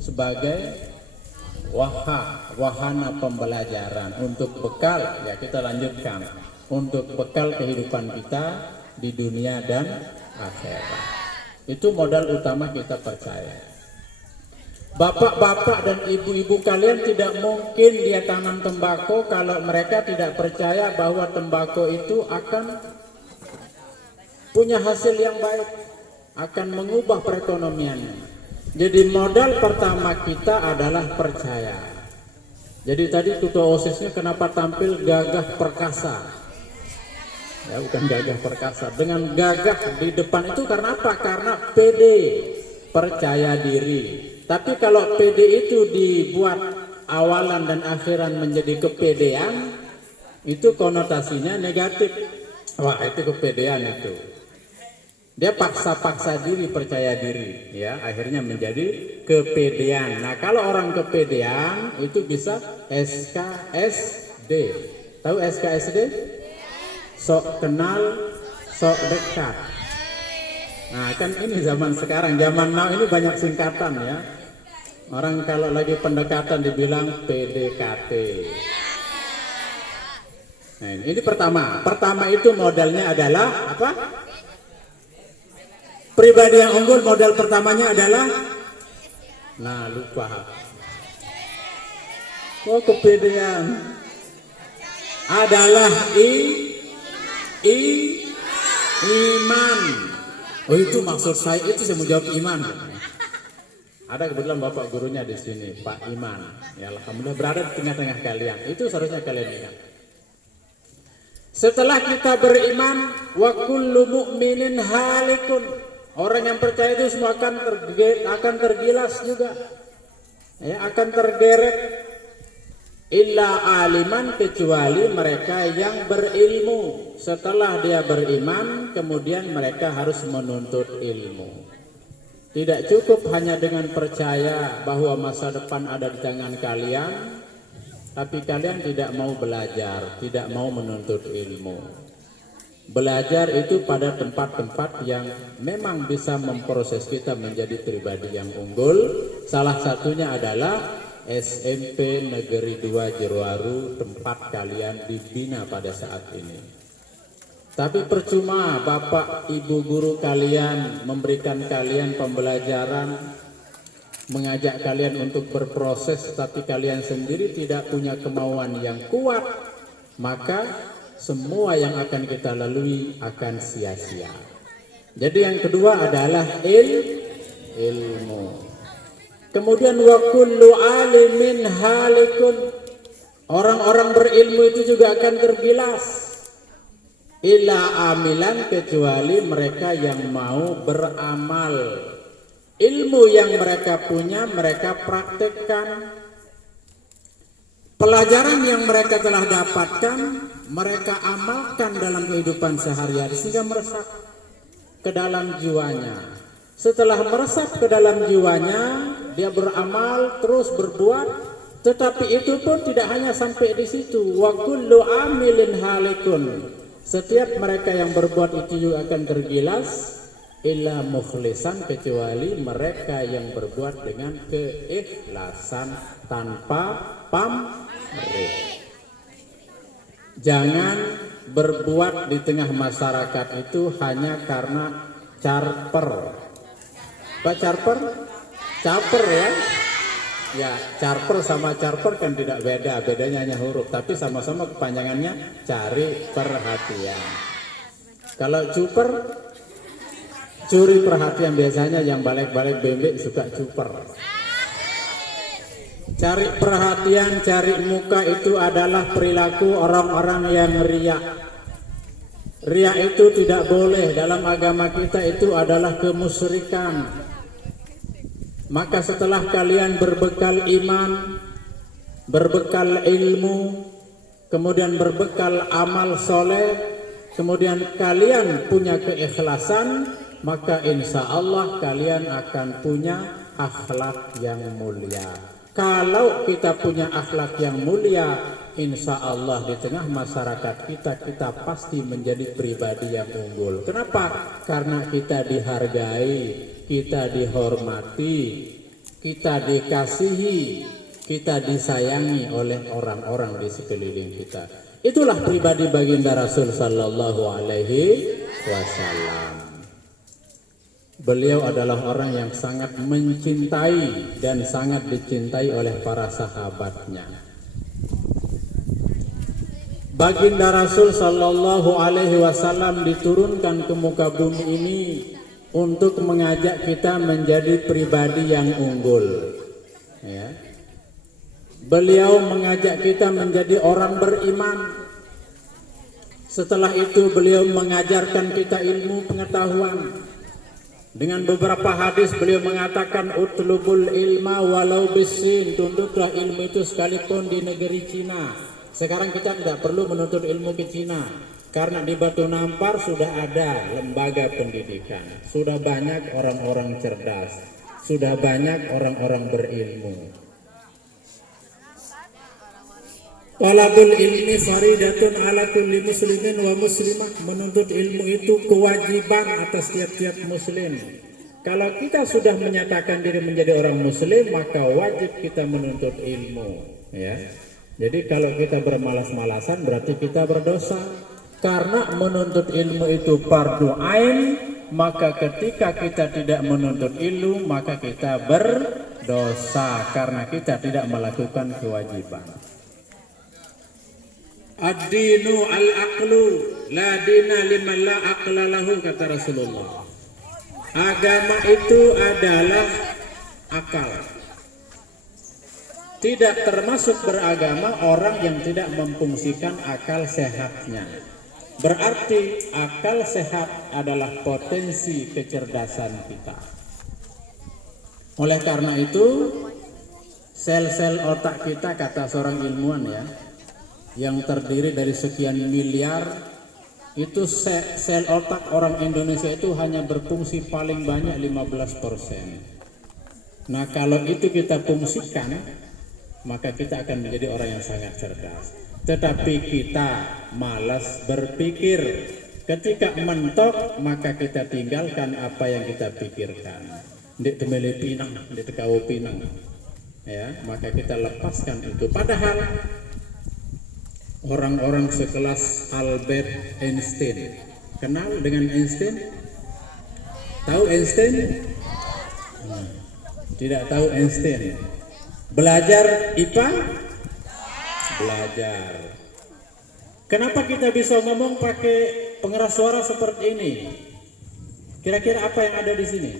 sebagai wahana pembelajaran untuk bekal, ya kita lanjutkan, untuk bekal kehidupan kita di dunia dan akhirat. Itu modal utama kita percaya. Bapak-bapak dan ibu-ibu kalian tidak mungkin dia tanam tembakau kalau mereka tidak percaya bahwa tembakau itu akan punya hasil yang baik, akan mengubah perekonomiannya. Jadi modal pertama kita adalah percaya. Jadi tadi ketua OSISnya kenapa tampil gagah perkasa? Ya bukan gagah perkasa, dengan gagah di depan itu karena apa? Karena pede, percaya diri. Tapi kalau pede itu dibuat awalan dan akhiran menjadi kepedean, itu konotasinya negatif. Wah itu kepedean itu. Dia paksa-paksa diri, percaya diri, ya akhirnya menjadi kepedean. Nah kalau orang kepedean itu bisa SKSD. Tahu SKSD? Sok kenal, sok dekat. Nah kan ini zaman sekarang, zaman now ini banyak singkatan ya. Orang kalau lagi pendekatan dibilang PDKT. Nah ini pertama. Pertama itu modalnya adalah apa? Pribadi yang unggul modal pertamanya adalah, nah lupa. Oh kepedean adalah iman. Oh itu maksud saya, itu saya mau jawab iman. Ada kebetulan bapak gurunya di sini, Pak Iman. Ya alhamdulillah berada di tengah-tengah kalian. Itu seharusnya kalian ingat. Setelah kita beriman, wa kullu mu'minin halikun. Orang yang percaya itu semua akan tergilas juga, ya, akan tergeret. Illa aliman, kecuali mereka yang berilmu. Setelah dia beriman, kemudian mereka harus menuntut ilmu. Tidak cukup hanya dengan percaya bahwa masa depan ada di tangan kalian, tapi kalian tidak mau belajar, tidak mau menuntut ilmu. Belajar itu pada tempat-tempat yang memang bisa memproses kita menjadi pribadi yang unggul. Salah satunya adalah SMP Negeri 2 Jeruwaru, tempat kalian dibina pada saat ini. Tapi percuma bapak ibu guru kalian memberikan kalian pembelajaran, mengajak kalian untuk berproses, tapi kalian sendiri tidak punya kemauan yang kuat, maka semua yang akan kita lalui akan sia-sia. Jadi yang kedua adalah ilmu. Kemudian wa kullu alimin halikun. Orang-orang berilmu itu juga akan tergilas. Illa amilan, kecuali mereka yang mau beramal. Ilmu yang mereka punya mereka praktekkan. Pelajaran yang mereka telah dapatkan mereka amalkan dalam kehidupan sehari-hari sehingga meresap ke dalam jiwanya. Setelah meresap ke dalam jiwanya, dia beramal terus berbuat, tetapi itu pun tidak hanya sampai di situ. Wa kullu amilin halikun. Setiap mereka yang berbuat itu juga akan tergilas, illa mukhlisan, kecuali mereka yang berbuat dengan keikhlasan tanpa pamrih. Jangan berbuat di tengah masyarakat itu hanya karena charper. Apa charper? Caper ya. Ya, charper sama charper kan tidak beda, bedanya hanya huruf, tapi sama-sama kepanjangannya cari perhatian. Kalau cuper, curi perhatian, biasanya yang balik-balik bebek suka cuper. Cari perhatian, cari muka itu adalah perilaku orang-orang yang riak. Riak itu tidak boleh, dalam agama kita itu adalah kemusyrikan. Maka setelah kalian berbekal iman, berbekal ilmu, kemudian berbekal amal soleh, kemudian kalian punya keikhlasan, maka insya Allah kalian akan punya akhlak yang mulia. Kalau kita punya akhlak yang mulia, insya Allah di tengah masyarakat kita pasti menjadi pribadi yang unggul. Kenapa? Karena kita dihargai, kita dihormati, kita dikasihi, kita disayangi oleh orang-orang di sekeliling kita. Itulah pribadi baginda Rasul sallallahu alaihi wasallam. Beliau adalah orang yang sangat mencintai dan sangat dicintai oleh para sahabatnya. Baginda Rasul sallallahu alaihi wasallam diturunkan ke muka bumi ini untuk mengajak kita menjadi pribadi yang unggul. Ya. Beliau mengajak kita menjadi orang beriman. Setelah itu beliau mengajarkan kita ilmu pengetahuan. Dengan beberapa hadis beliau mengatakan utlubul ilma walau bisin, tuntutlah ilmu itu sekalipun di negeri Cina. Sekarang kita tidak perlu menuntut ilmu ke Cina karena di Batu Nampar sudah ada lembaga pendidikan, sudah banyak orang-orang cerdas, sudah banyak orang-orang berilmu. Talabul ilmi faridatun ala kulli muslimin wa muslimah. Menuntut ilmu itu kewajiban atas tiap-tiap muslim. Kalau kita sudah menyatakan diri menjadi orang muslim, maka wajib kita menuntut ilmu, ya. Jadi kalau kita bermalas-malasan berarti kita berdosa. Karena menuntut ilmu itu fardu ain, maka ketika kita tidak menuntut ilmu, maka kita berdosa karena kita tidak melakukan kewajiban. Ad-dinu al-aqlu la dina liman la aqla lahu, kata Rasulullah. Agama itu adalah akal. Tidak termasuk beragama orang yang tidak memfungsikan akal sehatnya. Berarti akal sehat adalah potensi kecerdasan kita. Oleh karena itu, sel-sel otak kita, kata seorang ilmuwan ya, yang terdiri dari sekian miliar, itu sel otak orang Indonesia itu hanya berfungsi paling banyak 15%. Nah kalau itu kita fungsikan, maka kita akan menjadi orang yang sangat cerdas. Tetapi kita malas berpikir. Ketika mentok, maka kita tinggalkan apa yang kita pikirkan. Di temeli pinang, di tekau pinang, ya, maka kita lepaskan itu. Padahal orang-orang sekelas Albert Einstein, kenal dengan Einstein? Tahu Einstein? Tidak tahu Einstein. Belajar IPA? Belajar. Kenapa kita bisa ngomong pakai pengeras suara seperti ini? Kira-kira apa yang ada di sini?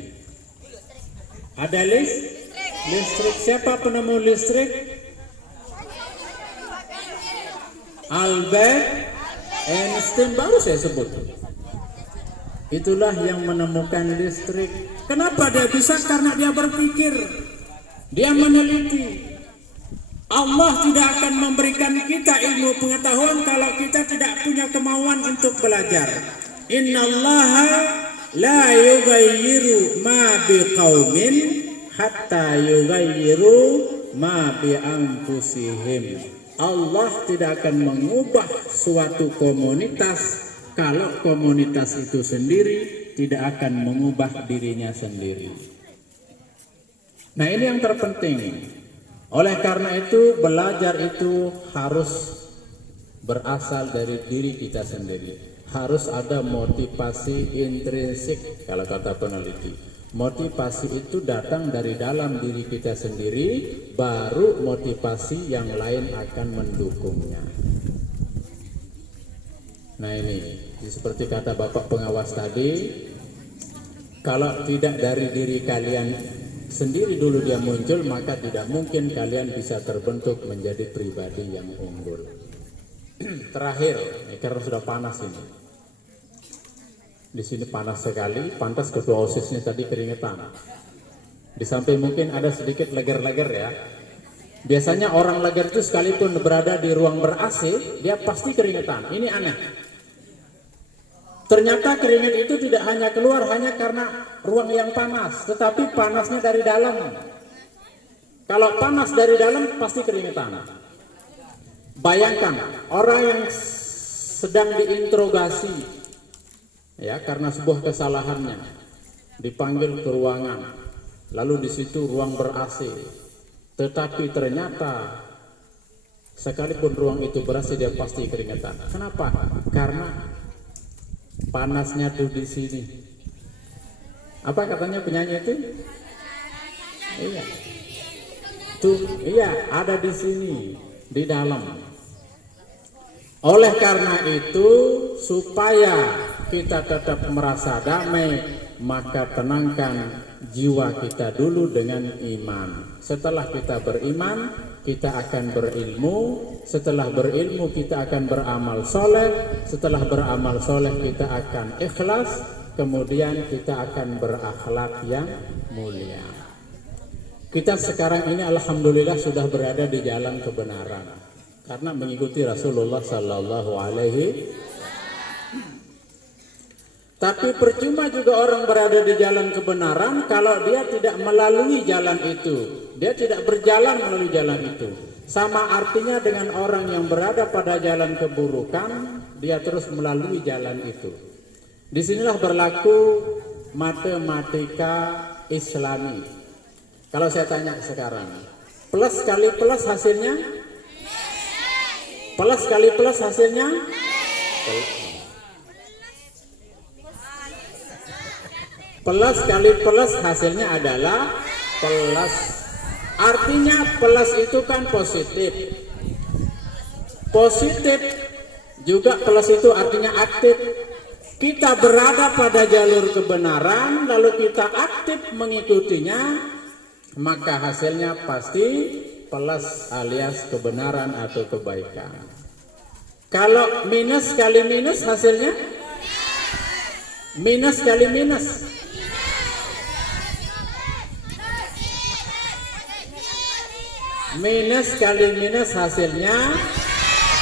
Ada listrik. Siapa penemu listrik? Albert Einstein, baru saya sebut. Itulah yang menemukan listrik. Kenapa dia bisa? Karena dia berpikir, dia meneliti. Allah tidak akan memberikan kita ilmu pengetahuan kalau kita tidak punya kemauan untuk belajar. Innallaha la yughayyiru ma biqaumin hatta yughayyiru ma bi anfusihim. Allah tidak akan mengubah suatu komunitas kalau komunitas itu sendiri tidak akan mengubah dirinya sendiri. Nah ini yang terpenting. Oleh karena itu belajar itu harus berasal dari diri kita sendiri. Harus ada motivasi intrinsik kalau kata peneliti. Motivasi itu datang dari dalam diri kita sendiri, baru motivasi yang lain akan mendukungnya. Nah ini, seperti kata Bapak pengawas tadi, kalau tidak dari diri kalian sendiri dulu dia muncul, maka tidak mungkin kalian bisa terbentuk menjadi pribadi yang unggul. Terakhir, karena sudah panas ini. Di sini panas sekali, pantas ketua OSISnya tadi keringetan. Di samping mungkin ada sedikit leger-leger ya. Biasanya orang leger itu sekalipun berada di ruang ber-AC, dia pasti keringetan. Ini aneh. Ternyata keringat itu tidak hanya keluar hanya karena ruang yang panas, tetapi panasnya dari dalam. Kalau panas dari dalam pasti keringetan. Bayangkan orang yang sedang diinterogasi, ya karena sebuah kesalahannya, dipanggil ke ruangan, lalu di situ ruang ber-AC. Tetapi ternyata sekalipun ruang itu ber-AC dia pasti keringetan. Kenapa? Karena panasnya tuh di sini. Apa katanya penyanyi itu? Iya. Tuh, iya, ada di sini, di dalam. Oleh karena itu, supaya kita tetap merasa damai, maka tenangkan jiwa kita dulu dengan iman. Setelah kita beriman, kita akan berilmu. Setelah berilmu, kita akan beramal soleh. Setelah beramal soleh, kita akan ikhlas. Kemudian kita akan berakhlak yang mulia. Kita sekarang ini alhamdulillah sudah berada di jalan kebenaran karena mengikuti Rasulullah Sallallahu Alaihi. Tapi percuma juga orang berada di jalan kebenaran kalau dia tidak melalui jalan itu, dia tidak berjalan melalui jalan itu. Sama artinya dengan orang yang berada pada jalan keburukan, dia terus melalui jalan itu. Disinilah berlaku matematika Islami. Kalau saya tanya sekarang, plus kali plus hasilnya? Plus kali plus hasilnya? Plus kali plus hasilnya adalah plus. Artinya plus itu kan positif. Positif juga plus itu artinya aktif. Kita berada pada jalur kebenaran, lalu kita aktif mengikutinya, maka hasilnya pasti plus alias kebenaran atau kebaikan. Kalau minus kali minus hasilnya? Minus kali minus. Minus kali minus hasilnya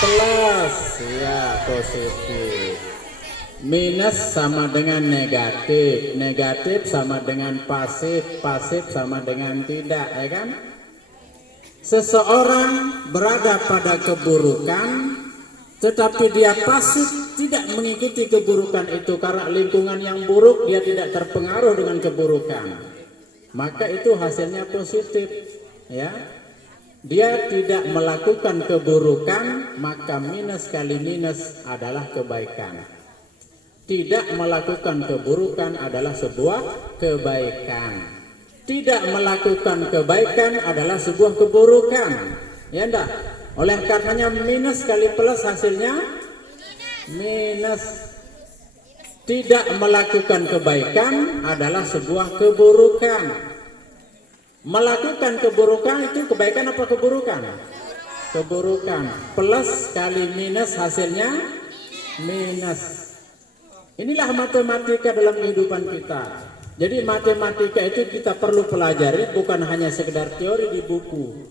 plus, ya positif. Minus sama dengan negatif, negatif sama dengan pasif, pasif sama dengan tidak, ya kan? Seseorang berada pada keburukan, tetapi dia pasif, tidak mengikuti keburukan itu karena lingkungan yang buruk, dia tidak terpengaruh dengan keburukan. Maka itu hasilnya positif, ya. Dia tidak melakukan keburukan, maka minus kali minus adalah kebaikan. Tidak melakukan keburukan adalah sebuah kebaikan. Tidak melakukan kebaikan adalah sebuah keburukan. Ya enggak? Oleh karenanya minus kali plus hasilnya minus. Tidak melakukan kebaikan adalah sebuah keburukan. Melakukan keburukan itu kebaikan apa keburukan? Keburukan. Plus kali minus hasilnya minus. Inilah matematika dalam kehidupan kita. Jadi matematika itu kita perlu pelajari, bukan hanya sekedar teori di buku.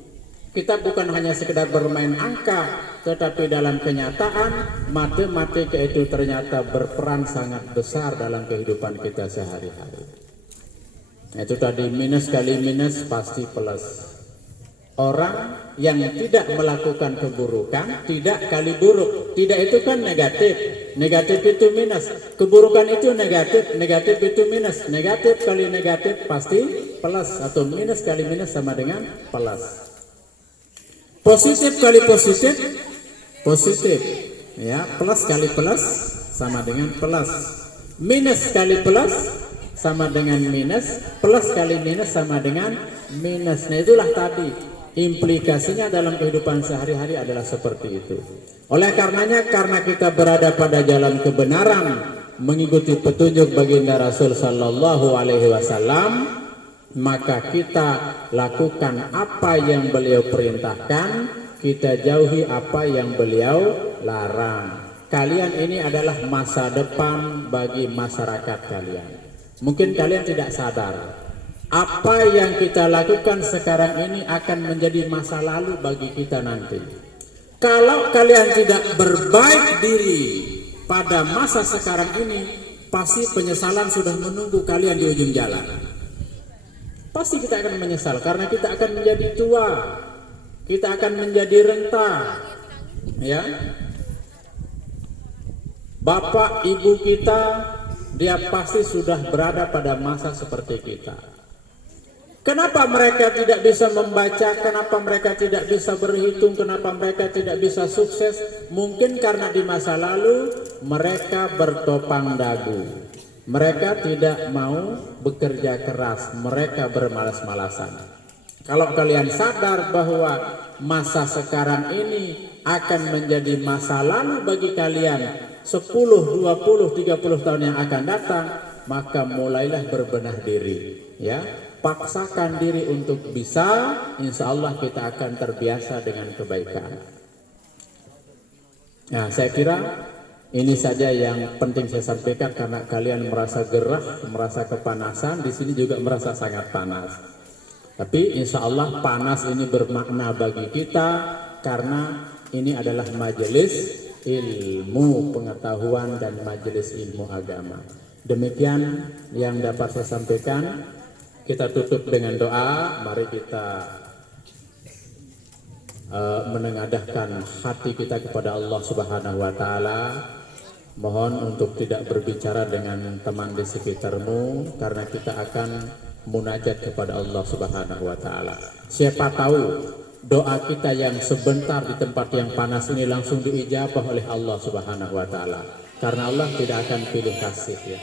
Kita bukan hanya sekedar bermain angka, tetapi dalam kenyataan matematika itu ternyata berperan sangat besar dalam kehidupan kita sehari-hari. Itu tadi minus kali minus pasti plus. Orang yang tidak melakukan keburukan tidak kali buruk. Tidak itu kan negatif. Negatif itu minus. Keburukan itu negatif. Negatif itu minus. Negatif kali negatif pasti plus. Atau minus kali minus sama dengan plus. Positif kali positif positif. Ya, plus kali plus sama dengan plus. Minus kali plus sama dengan minus. Plus kali minus sama dengan minus. Nah itulah tadi. Implikasinya dalam kehidupan sehari-hari adalah seperti itu. Oleh karenanya, karena kita berada pada jalan kebenaran, mengikuti petunjuk baginda Rasul Sallallahu Alaihi Wasallam, maka kita lakukan apa yang beliau perintahkan, kita jauhi apa yang beliau larang. Kalian ini adalah masa depan bagi masyarakat kalian. Mungkin kalian tidak sadar. Apa yang kita lakukan sekarang ini akan menjadi masa lalu bagi kita nanti. Kalau kalian tidak berbaik diri pada masa sekarang ini, pasti penyesalan sudah menunggu kalian di ujung jalan. Pasti kita akan menyesal karena kita akan menjadi tua, kita akan menjadi renta, ya. Bapak ibu kita, dia pasti sudah berada pada masa seperti kita. Kenapa mereka tidak bisa membaca? Kenapa mereka tidak bisa berhitung? Kenapa mereka tidak bisa sukses? Mungkin karena di masa lalu mereka bertopang dagu. Mereka tidak mau bekerja keras. Mereka bermalas-malasan. Kalau kalian sadar bahwa masa sekarang ini akan menjadi masa lalu bagi kalian 10, 20, 30 tahun yang akan datang, maka mulailah berbenah diri, ya. Paksakan diri untuk bisa, insya Allah kita akan terbiasa dengan kebaikan. Nah, saya kira ini saja yang penting saya sampaikan karena kalian merasa gerah, merasa kepanasan, di sini juga merasa sangat panas. Tapi insya Allah panas ini bermakna bagi kita karena ini adalah majelis ilmu pengetahuan dan majelis ilmu agama. Demikian yang dapat saya sampaikan. Kita tutup dengan doa. Mari kita menengadahkan hati kita kepada Allah Subhanahu wa taala. Mohon untuk tidak berbicara dengan teman di sekitarmu karena kita akan munajat kepada Allah Subhanahu wa taala. Siapa tahu doa kita yang sebentar di tempat yang panas ini langsung diijabah oleh Allah Subhanahu wa taala. Karena Allah tidak akan pilih kasih, ya.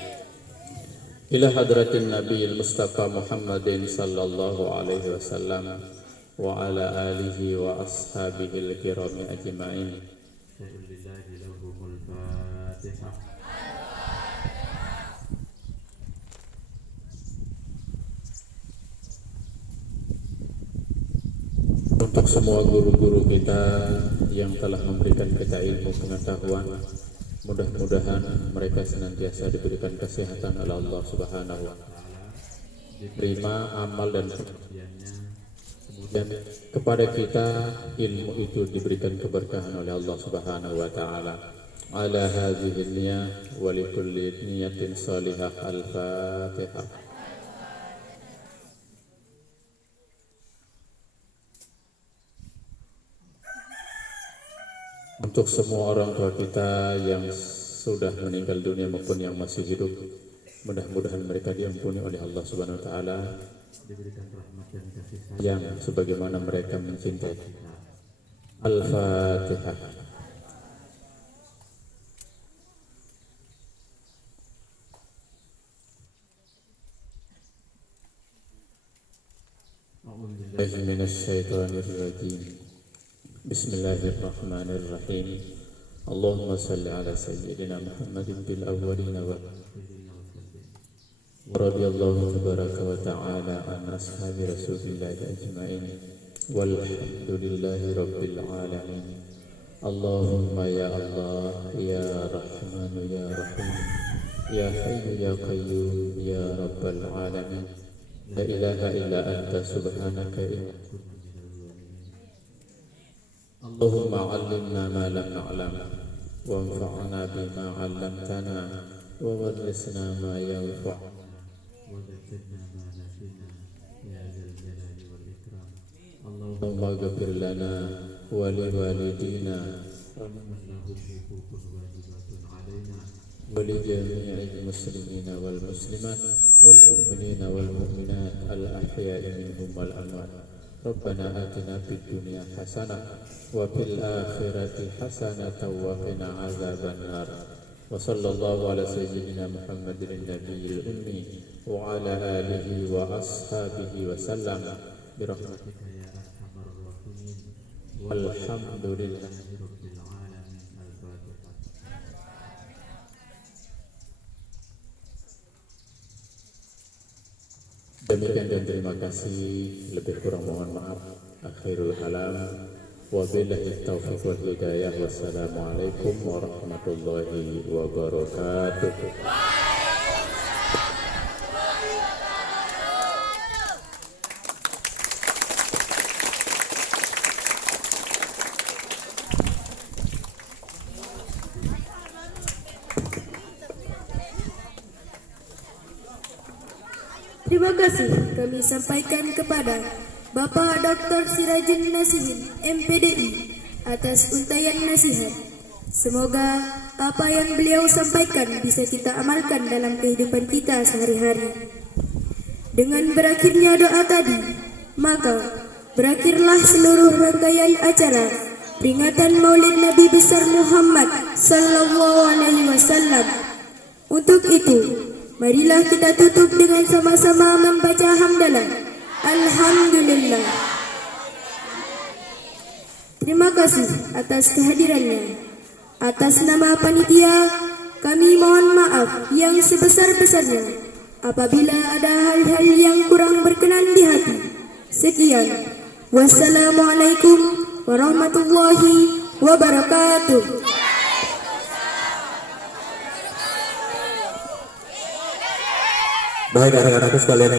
Ila hadratin Nabi Mustafa Muhammadin sallallahu alaihi wasallam wa ala alihi wa ashabihi al-kirami ajma'in. Untuk semua guru-guru kita yang telah memberikan kita ilmu pengetahuan, mudah-mudahan mereka senantiasa diberikan kesehatan oleh Allah Subhanahu wa taala, diterima amal dan pengabdiannya. Kemudian kepada kita ilmu itu diberikan keberkahan oleh Allah Subhanahu wa taala. Ala hadhihi niyyah wa likulli niyatin salihah. Al-Fatihah. Untuk semua orang tua kita yang sudah meninggal dunia maupun yang masih hidup, mudah-mudahan mereka diampuni oleh Allah Subhanahu wa taala, diberikan rahmat dan kasih sayang sebagaimana mereka mencintai kita. Al-Fatihah. A'udzu minasy syaithanir rajim. Bismillahirrahmanirrahim. Allahumma salli ala sayyidina Muhammadin bil awwalina wa radhiyallahu tabaraka wa ta'ala an ashabi rasulillahi ajma'in walhamdulillahi rabbil alamin. Allahumma ya Allah ya Rahman ya Rahim ya Hayyu ya Qayyum ya Rabbal alamin. La ilaha illa anta subhanaka inni Allahumma 'allimna ma lam na'lam wanfa'na bima 'allamtana wa warithna ma yanfa'una wa zakkirna ma nasina ya dzal jalali wal ikram. Allahumma ighfir lana wa li walidina wa man lahu huququn wajibatun 'alaina wa li jami'il muslimina wal muslimat wal mu'minina wal mu'minat al ahya'i minhum wal amwat. Rabbana atina fid dunya hasanah wa fil akhirati hasanatan wa qina azabannar. Wa sallallahu ala sayyidina Muhammadin nabiyil ummi wa ala alihi wa ashabihi wa sallam bi rahmatika ya arhamar rahimin. Walhamdulillahi rabbil alamin. Al-Fatihah. Demikian dan terima kasih, lebih kurang mohon maaf. Akhirul kalam, wabillahi taufiq wal hidayah. Wassalamualaikum warahmatullahi wabarakatuh. Terima kasih kami sampaikan kepada Bapak Dr. Sirajun Nasihin, MPDI, atas untayan nasihat. Semoga apa yang beliau sampaikan bisa kita amalkan dalam kehidupan kita sehari-hari. Dengan berakhirnya doa tadi, maka berakhirlah seluruh rangkaian acara peringatan Maulid Nabi besar Muhammad sallallahu alaihi wasallam. Untuk itu, marilah kita tutup dengan sama-sama membaca hamdalah. Alhamdulillah. Terima kasih atas kehadirannya. Atas nama panitia, kami mohon maaf yang sebesar-besarnya apabila ada hal-hal yang kurang berkenan di hati. Sekian. Wassalamualaikum warahmatullahi wabarakatuh. Baik anak-anakku sekalian